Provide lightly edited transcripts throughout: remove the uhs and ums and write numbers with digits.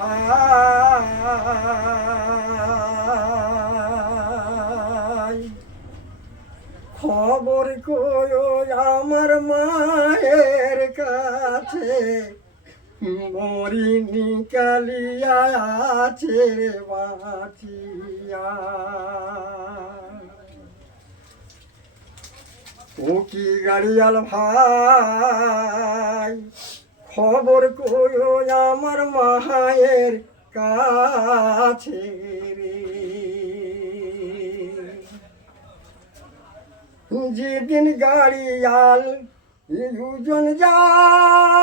ভাই খবর কয়ো আমার মায়ের কাছে মরিনি কালিয়া আছে রে বাঁচিয়া ও কি গাড়িয়াল ভাই খবর কয়ো আমার মায়ের কাছে রে যেদিন গাড়িয়াল দুজন যায়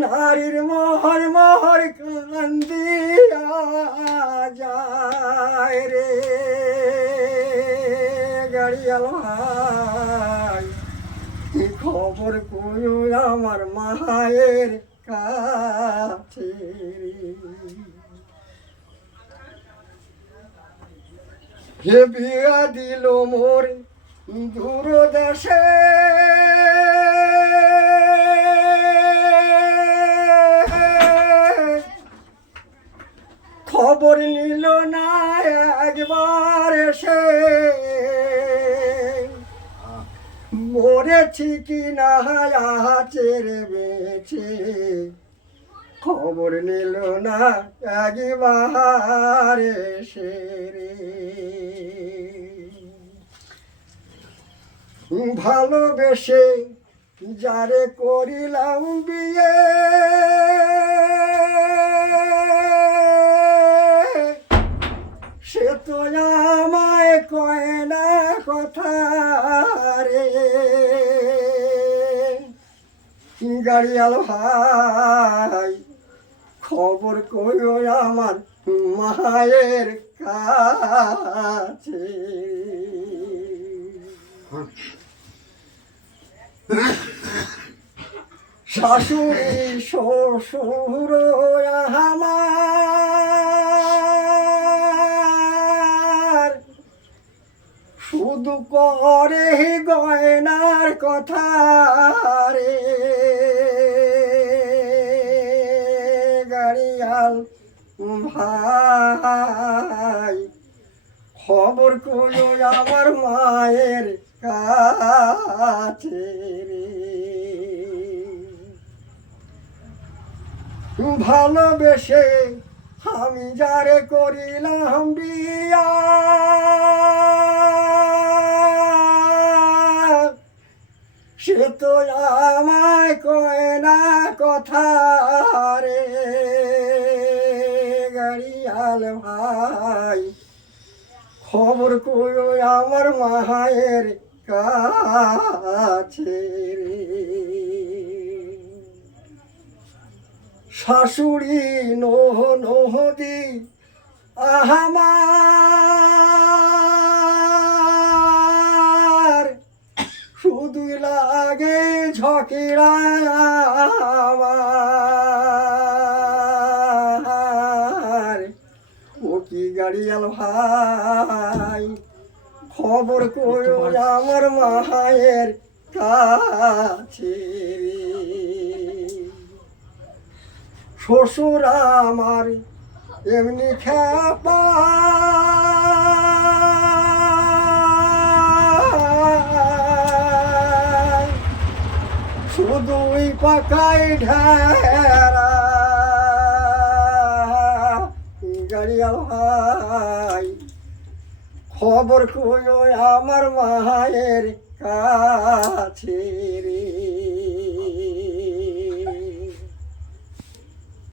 নারীর মোহর মোহর কান্দিয়া যায় রে গাড়িয়াল ভাই খবর কয়ো আমার মায়ের কাছে হে বিয়া দিল মোর দূর দেশে খবর নিল না একবার এসে মরেছি কি না আছে রে বেঁচে খবর নিল না একবার এসে রে ভালোবেসে যারে করিলাম বিয়ে সে তো আমায় কয় না কথা রে গাড়িয়াল ভাই খবর কয়ো আমার মায়ের কাছে শাশুড়ি শ্বশুর আমার শুধু করে গয়নার কথা রে গাড়িয়াল ভাই খবর কয়ো আমার মায়ের কাছে রে ভালোবেসে আমি যারে করিলাম বিয়া সে তো আমায় কয় না কথা রে গাড়িয়াল ভাই খবর কয়ো আমার মায়ের কাছে রে শাশুড়ি নহদি আমার শুধু লাগে ঝকিরা আমার ও কি গাড়িয়াল ভাই খবর কয়ো আমার মায়ের কাছে শ্বশুর আমার এমনি খেপা শুধুই পাকাই ঢেরা গাড়িয়াল ভাই খবর কয়ো আমার মায়ের কাছে রে